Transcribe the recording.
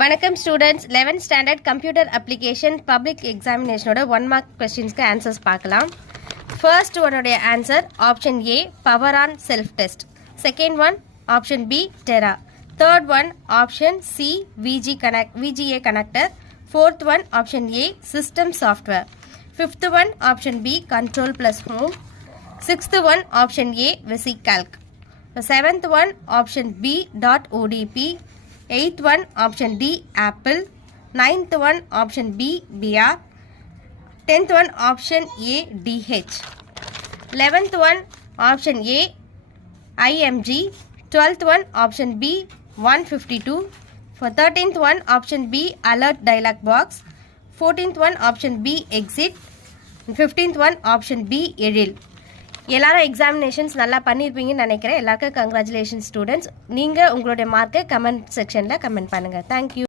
வணக்கம் students 11th standard computer application public எக்ஸாமினேஷனோட 1 mark கொஸ்டின்ஸ்க்கு ஆன்சர்ஸ் பார்க்கலாம். ஃபர்ஸ்ட் ஒன்னுடைய answer option A power on self test, second one option B tera, third one option C VGA connector, fourth one option A system software, fifth one option B control plus home, sixth one option A VisiCalc, seventh one option B .odp, 8th one option D Apple, 9th one option B BR, 10th one option A DH, 11th one option A IMG, 12th one option B 152, for 13th one option B alert dialog box, 14th one option B exit, 15th one option B edil. எல்லாரும் examinations நல்லா பண்ணியிருப்பீங்கன்னு நினைக்கிறேன். எல்லாருக்கும் congratulation students. நீங்கள் உங்களுடைய மார்க்கை comment செக்ஷனில் comment பண்ணுங்கள். தேங்க்யூ.